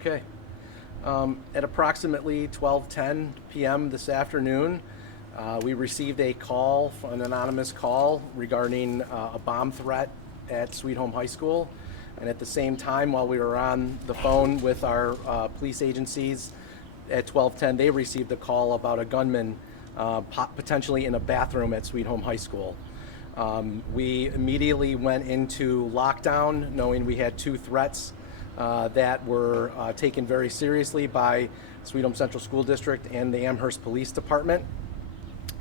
Okay. At approximately 12:10 p.m. this afternoon, we received a call, an anonymous call regarding a bomb threat at Sweet Home High School. And at the same time, while we were on the phone with our police agencies at 12:10, they received a call about a gunman potentially in a bathroom at Sweet Home High School. We immediately went into lockdown, knowing we had two threats that were taken very seriously by Sweet Home Central School District and the Amherst Police Department.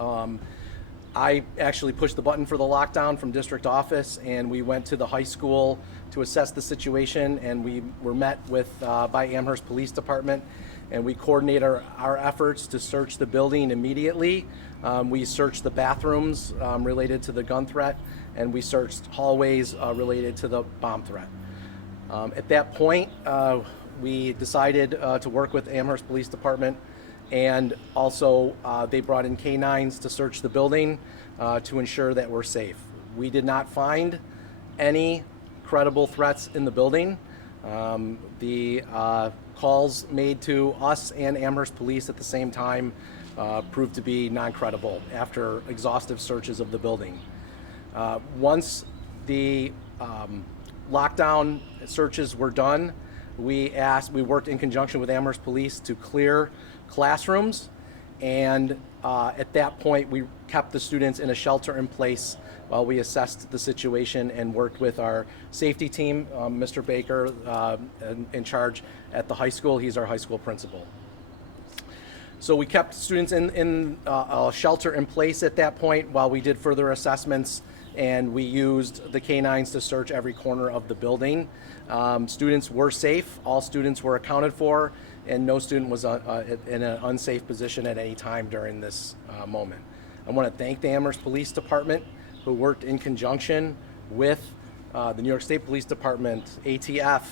I actually pushed the button for the lockdown from district office, and we went to the high school to assess the situation, and we were met with by Amherst Police Department, and we coordinated our efforts to search the building immediately. We searched the bathrooms related to the gun threat, and we searched hallways related to the bomb threat. At that point, we decided to work with Amherst Police Department, and also they brought in K-9s to search the building to ensure that we're safe. We did not find any credible threats in the building. The calls made to us and Amherst Police at the same time proved to be non-credible after exhaustive searches of the building. Once the lockdown searches were done, we worked in conjunction with Amherst Police to clear classrooms, and at that point we kept the students in a shelter in place while we assessed the situation and worked with our safety team, Mr. Baker in charge at the high school. He's our high school principal. So we kept students in a shelter in place at that point while we did further assessments, and we used the K-9s to search every corner of the building. Students were safe, all students were accounted for, and no student was in an unsafe position at any time during this moment. I want to thank the Amherst Police Department, who worked in conjunction with the New York State Police Department, ATF,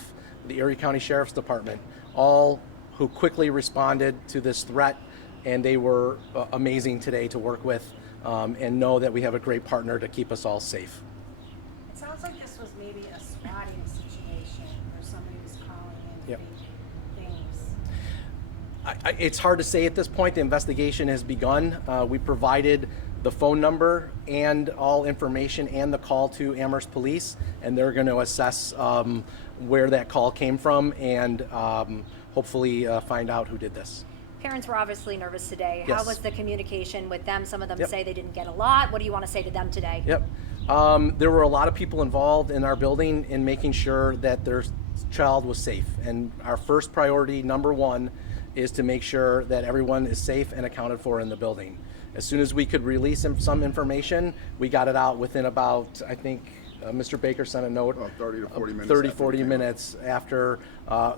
the Erie County Sheriff's Department, all who quickly responded to this threat, and they were amazing today to work with, and know that we have a great partner to keep us all safe. It sounds like this was maybe a swatting situation where somebody was calling in Yep. fake things. It's hard to say at this point. The investigation has begun. We provided the phone number and all information and the call to Amherst Police, and they're going to assess where that call came from and hopefully find out who did this. Parents were obviously nervous today. Yes. How was the communication with them? Some of them Yep. say they didn't get a lot. What do you want to say to them today? Yep. There were a lot of people involved in our building in making sure that their child was safe. And our first priority, number one, is to make sure that everyone is safe and accounted for in the building. As soon as we could release some information, we got it out within about, I think, Mr. Baker sent a note. 30 to 40 minutes. 30, 40 minutes after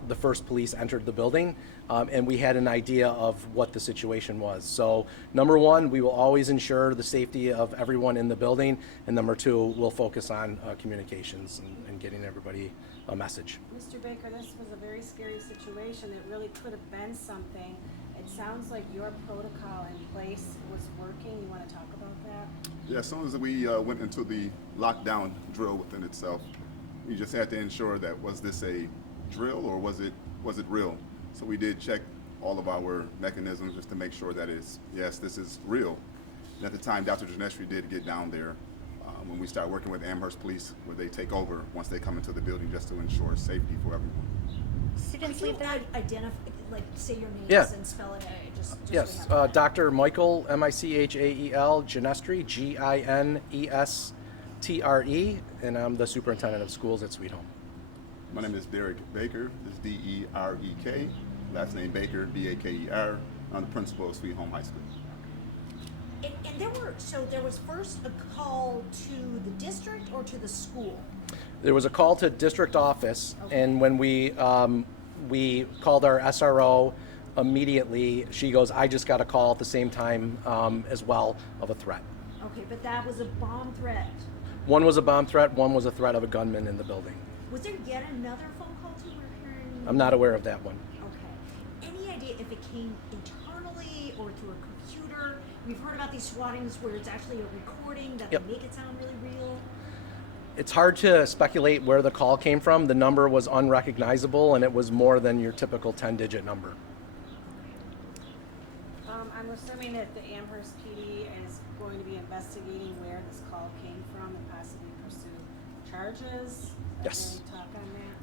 the first police entered the building, and we had an idea of what the situation was. So, number one, we will always ensure the safety of everyone in the building, and number two, we'll focus on communications and getting everybody a message. Mr. Baker, this was a very scary situation. It really could have been something. It sounds like your protocol in place was working. You want to talk about that? Yeah, as soon as we went into the lockdown drill within itself, we just had to ensure that was this a drill or was it real? So we did check all of our mechanisms just to make sure that yes, this is real. And at the time, Dr. Janestri did get down there when we start working with Amherst Police, where they take over once they come into the building just to ensure safety for everyone. Students Could you leave there. identify, like, say your names Yeah. and spell it out? Just Yes, so we have that. Dr. Michael, Michael Janestri, Ginestre, and I'm the superintendent of schools at Sweet Home. My name is Derek Baker. This is Derek. Last name Baker, Baker. I'm the principal of Sweet Home High School. And there was first a call to the district or to the school? There was a call to district office, and when we called our SRO immediately, she goes, I just got a call at the same time as well of a threat. Okay, but that was a bomb threat. One was a bomb threat, one was a threat of a gunman in the building. Was there yet another phone call to her? I'm not aware of that one. Okay. Any idea if it came internally or through a computer? We've heard about these swattings where it's actually a recording that Yep. they make it sound really real. It's hard to speculate where the call came from. The number was unrecognizable, and it was more than your typical 10-digit number. I'm assuming that the Amherst PD is going to be investigating where this call came from and possibly pursue charges. Yes. Is there any talk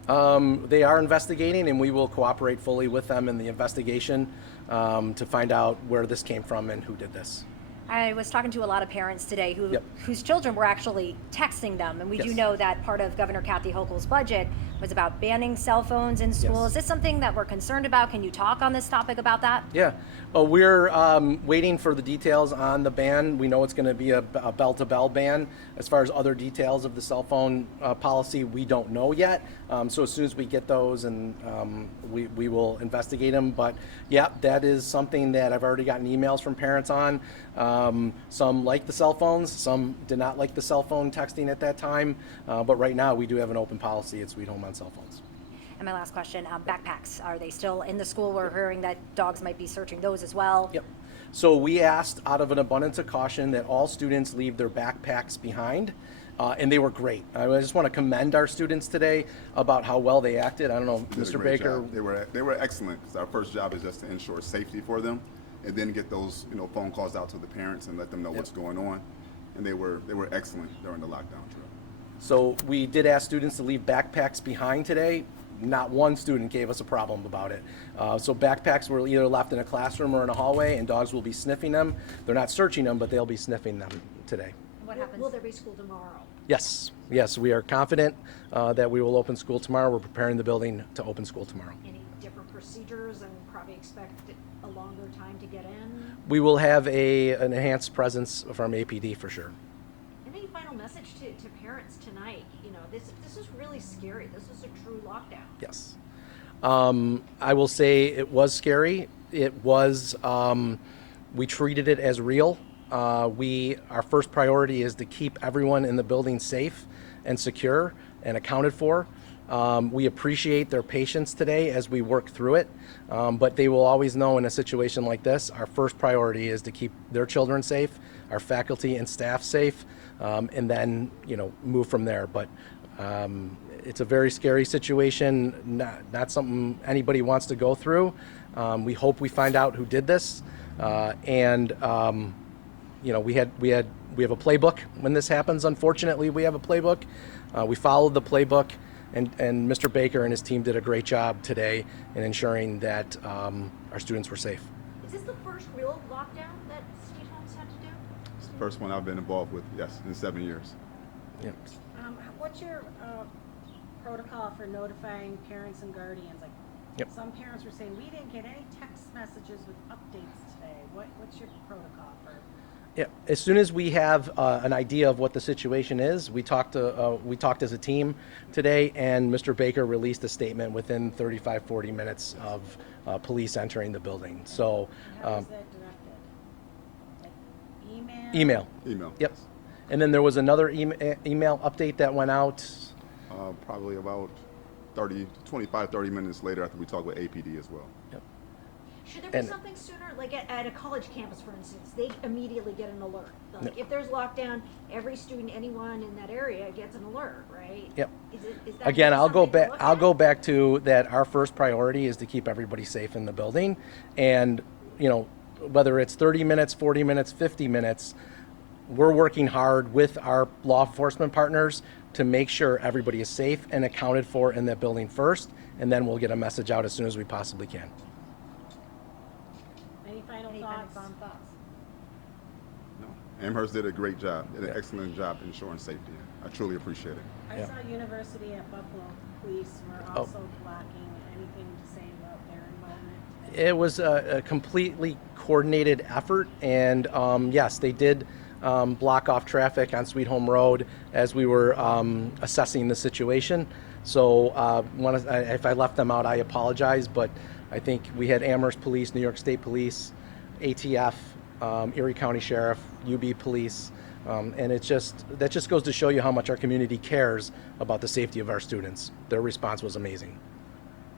on that? They are investigating, and we will cooperate fully with them in the investigation to find out where this came from and who did this. I was talking to a lot of parents today Yep. whose children were actually texting them, and we do Yes. know that part of Governor Kathy Hochul's budget was about banning cell phones in school. Yes. Is this something that we're concerned about? Can you talk on this topic about that? Yeah, we're waiting for the details on the ban. We know it's going to be a bell-to-bell ban. As far as other details of the cell phone policy, we don't know yet. So as soon as we get those, and we will investigate them. But yeah, that is something that I've already gotten emails from parents on. Some like the cell phones, some did not like the cell phone texting at that time. But right now, we do have an open policy at Sweet Home on cell phones. And my last question, backpacks, are they still in the school? We're hearing that dogs might be searching those as well. Yep. So we asked, out of an abundance of caution, that all students leave their backpacks behind, and they were great. I just want to commend our students today about how well they acted. I don't know, They did a Mr. great Baker. job. They were excellent, because our first job is just to ensure safety for them, and then get those phone calls out to the parents and let them know what's going on. And they were excellent during the lockdown drill. So we did ask students to leave backpacks behind today. Not one student gave us a problem about it. So backpacks were either left in a classroom or in a hallway, and dogs will be sniffing them. They're not searching them, but they'll be sniffing them today. What happens? Will there be school tomorrow? Yes, we are confident that we will open school tomorrow. We're preparing the building to open school tomorrow. Any different procedures, and probably expect a longer time to get in? We will have an enhanced presence from APD for sure. Any final message to parents tonight? This is really scary. This is a true lockdown. Yes. I will say it was scary. It was, we treated it as real. Our first priority is to keep everyone in the building safe and secure and accounted for. We appreciate their patience today as we work through it, but they will always know in a situation like this, our first priority is to keep their children safe, our faculty and staff safe, and then, move from there. But it's a very scary situation, not something anybody wants to go through. We hope we find out who did this, and we have a playbook when this happens. Unfortunately, we have a playbook. We followed the playbook, and Mr. Baker and his team did a great job today in ensuring that our students were safe. Is this the first real lockdown that Sweet Home's had to do? It's the first one I've been involved with, yes, in 7 years. Yeah. What's your protocol for notifying parents and guardians? Like, Yep. some parents were saying, we didn't get any text messages with updates today. What's your protocol for? Yeah, as soon as we have an idea of what the situation is, we talked as a team today, and Mr. Baker released a statement within 35, 40 minutes of police entering the building. So, How was that directed? Like email. Email. Yep. And then there was another email update that went out. Probably about 25, 30 minutes later after we talked with APD as well. Yep. Should there be And- something sooner, like at a college campus, for instance, they immediately get an alert. Like No. if there's lockdown, every student, anyone in that area gets an alert, right? Yep. Is that Again, I'll go something to back. look I'll at? go back to that. Our first priority is to keep everybody safe in the building, and whether it's 30 minutes, 40 minutes, 50 minutes, we're working hard with our law enforcement partners to make sure everybody is safe and accounted for in that building first, and then we'll get a message out as soon as we possibly can. Any final thoughts? No. Amherst did a great job, did an excellent job ensuring safety. I truly appreciate it. I Yeah. saw University at Buffalo Police were also blocking. Anything to say about their involvement? It was a completely coordinated effort, and yes, they did block off traffic on Sweet Home Road as we were assessing the situation. So if I left them out, I apologize, but I think we had Amherst Police, New York State Police, ATF, Erie County Sheriff, UB Police, and that just goes to show you how much our community cares about the safety of our students. Their response was amazing.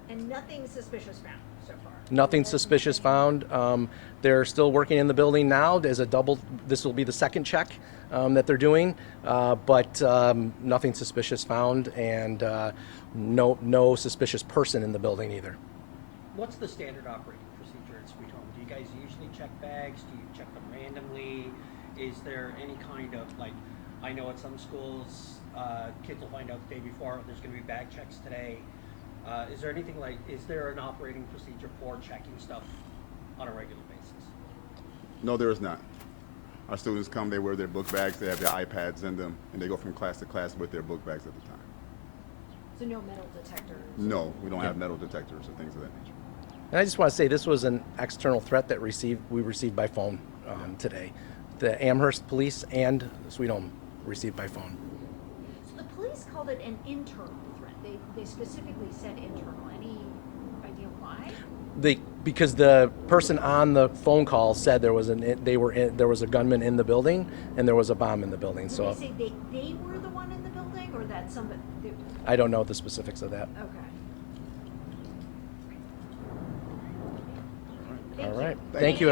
And nothing suspicious found so far. Nothing That's suspicious nothing- found. They're still working in the building now. This will be the second check that they're doing, but nothing suspicious found, and no suspicious person in the building either. What's the standard operating procedure at Sweet Home? Do you guys usually check bags? Do you check them randomly? Is there any kind of, like, I know at some schools, kids will find out the day before there's going to be bag checks today. Is there anything like, is there an operating procedure for checking stuff on a regular basis? No, there is not. Our students come, they wear their book bags, they have their iPads in them, and they go from class to class with their book bags at the time. So no metal detectors? No, we don't have metal detectors or things of that nature. And I just want to say this was an external threat that we received by phone today. The Amherst Police and Sweet Home received by phone. So the police called it an internal threat. They specifically said internal. Any idea why? Because the person on the phone call said there was there was a gunman in the building and there was a bomb in the building. Did So they say they were the one in the building, or that somebody? I don't know the specifics of that. Okay. All right. Thank Thank you.